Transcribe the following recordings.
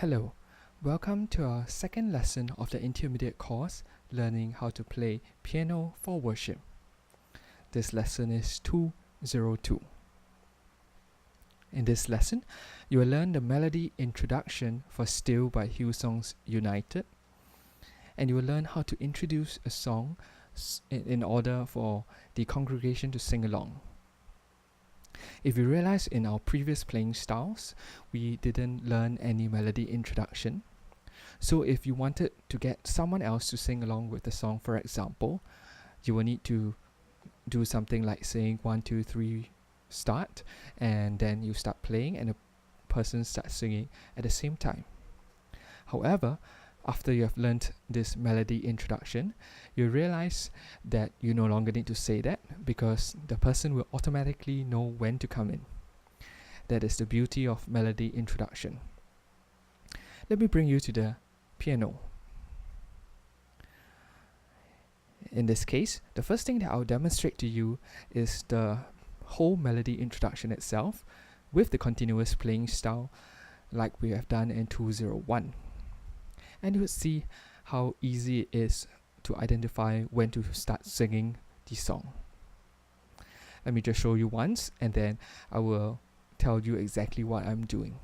Hello, welcome to our second lesson of the intermediate course, learning how to play piano for worship. This lesson is 202. In this lesson, you will learn the melody introduction for Still by Hillsong United, and you will learn how to introduce a song in order for the congregation to sing along. If you realize in our previous playing styles, we didn't learn any melody introduction. So if you wanted to get someone else to sing along with the song, for example, you will need to do something like saying 1, 2, 3, start, and then you start playing and the person starts singing at the same time. However, after you have learned this melody introduction, you realize that you no longer need to say that because the person will automatically know when to come in. That is the beauty of melody introduction. Let me bring you to the piano. In this case, the first thing that I'll demonstrate to you is the whole melody introduction itself with the continuous playing style like we have done in 201. And you would see how easy it is to identify when to start singing the song. Let me just show you once, and then I will tell you exactly what I'm doing.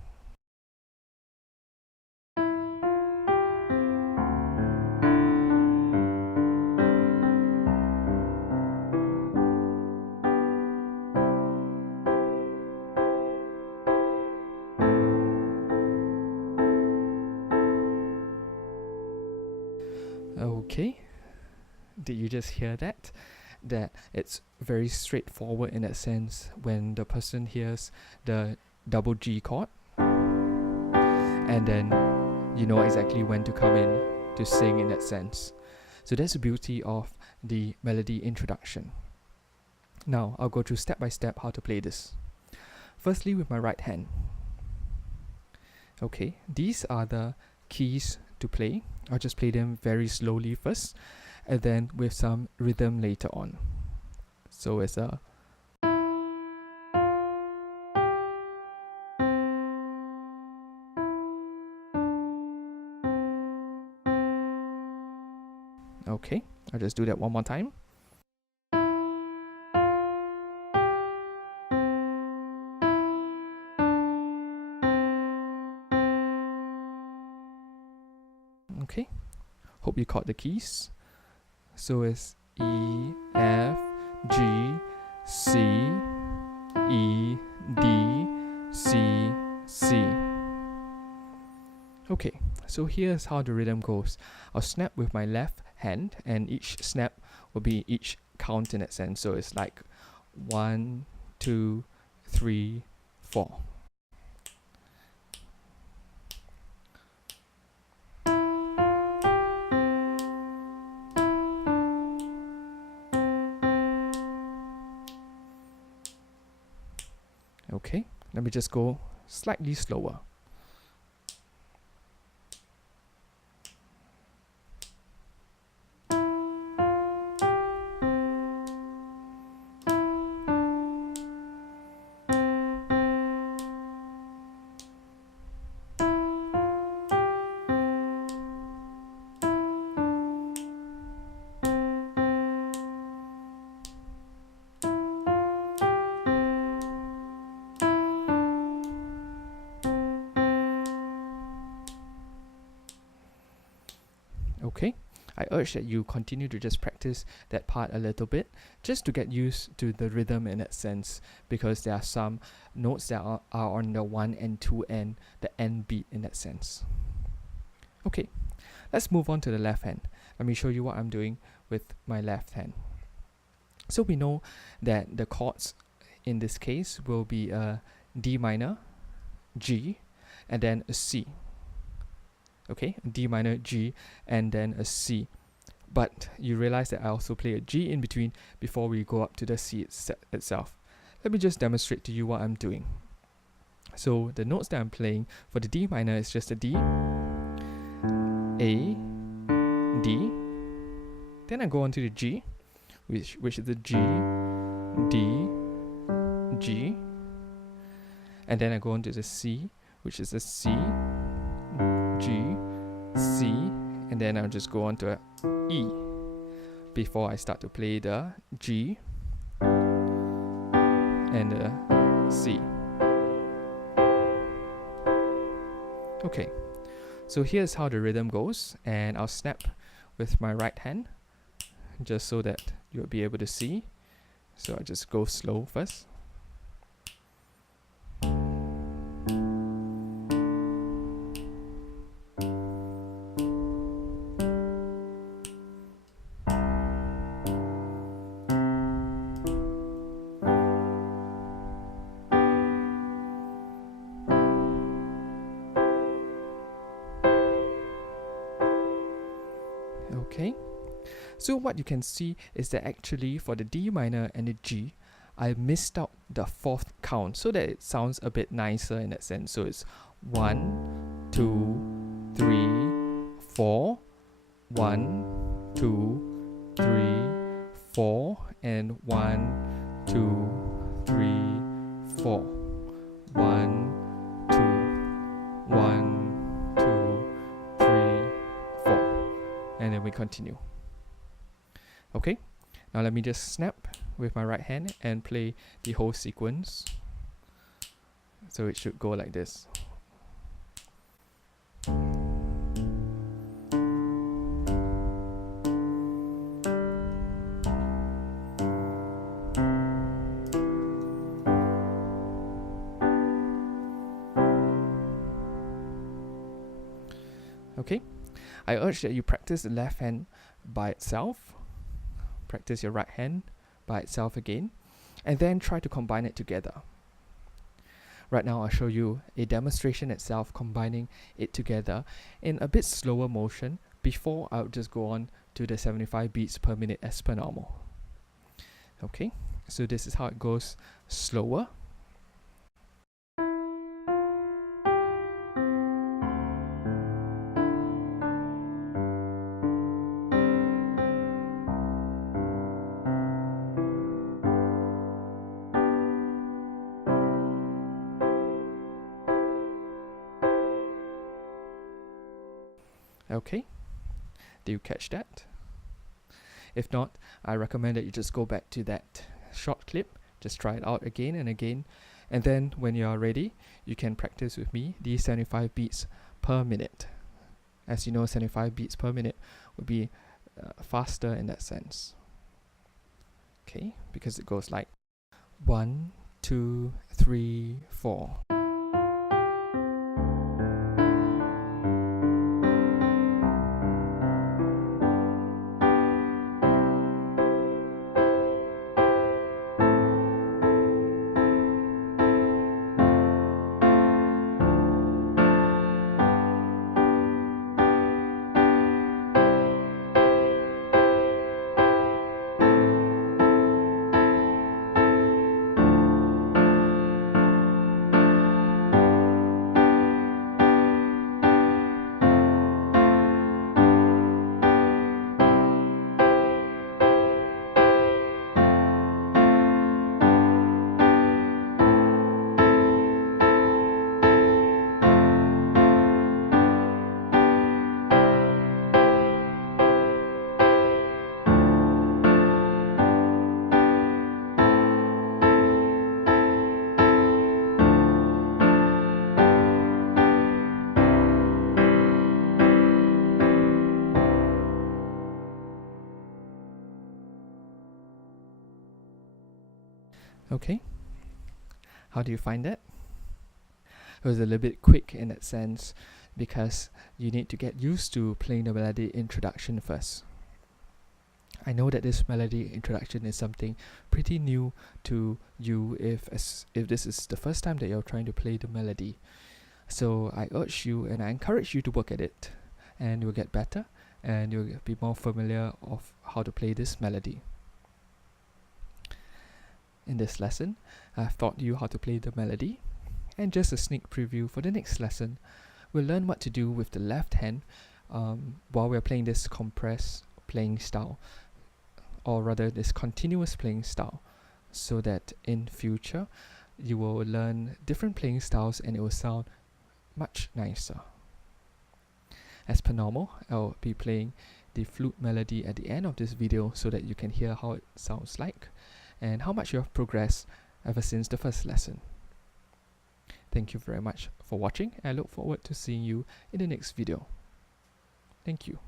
Okay, did you just hear that? That it's very straightforward in that sense when the person hears the double G chord, and then you know exactly when to come in to sing in that sense. So that's the beauty of the melody introduction. Now I'll go through step by step how to play this. Firstly, with my right hand. Okay, these are the keys to play. I'll just play them very slowly first, and then with some rhythm later on. So it's a okay, I'll just do that one more time. Okay, hope you caught the keys. So it's E, F, G, C, E, D, C, C. Okay, so here's how the rhythm goes. I'll snap with my left hand, and each snap will be each count in that sense. So it's like 1, 2, 3, 4. Okay, let me just go slightly slower. Okay, I urge that you continue to just practice that part a little bit just to get used to the rhythm in that sense, because there are some notes that are on the 1 and 2 and the end beat in that sense. Okay, let's move on to the left hand. Let me show you what I'm doing with my left hand. So we know that the chords in this case will be a D minor, G, and then a C. Okay, D minor, G, and then a C. But you realize that I also play a G in between before we go up to the C itself. Let me just demonstrate to you what I'm doing. So the notes that I'm playing for the D minor is just a D, A, D. Then I go on to the G, which is the G, D, G. And then I go on to the C, which is a C, then I'll just go on to a E before I start to play the G and the C. Okay, so here's how the rhythm goes, and I'll snap with my right hand just so that you'll be able to see. So I just go slow first. Okay, so what you can see is that actually for the D minor and the G, I missed out the fourth count so that it sounds a bit nicer in that sense. So it's 1, 2, 3, 4, 1, 2, 3, 4, and 1, 2, 3, 4. 1, 2, 1, 2, 3, 4. And then we continue. Okay, now let me just snap with my right hand and play the whole sequence. So it should go like this. Okay, I urge that you practice the left hand by itself, practice your right hand by itself again, and then try to combine it together. Right now I'll show you a demonstration itself combining it together in a bit slower motion before I'll just go on to the 75 beats per minute as per normal. Okay, so this is how it goes slower. Okay, do you catch that? If not, I recommend that you just go back to that short clip, just try it out again and again, and then when you are ready, you can practice with me the 75 beats per minute. As you know, 75 beats per minute would be faster in that sense. Okay, because it goes like 1, 2, 3, 4. Okay, how do you find that? It was a little bit quick in that sense because you need to get used to playing the melody introduction first. I know that this melody introduction is something pretty new to you if this is the first time that you're trying to play the melody. So I urge you and I encourage you to work at it, and you'll get better and you'll be more familiar of how to play this melody. In this lesson, I've taught you how to play the melody, and just a sneak preview for the next lesson, we'll learn what to do with the left hand while we're playing this compressed playing style, or rather this continuous playing style, so that in future you will learn different playing styles and it will sound much nicer. As per normal, I'll be playing the flute melody at the end of this video so that you can hear how it sounds like and how much you have progressed ever since the first lesson. Thank you very much for watching. I look forward to seeing you in the next video. Thank you.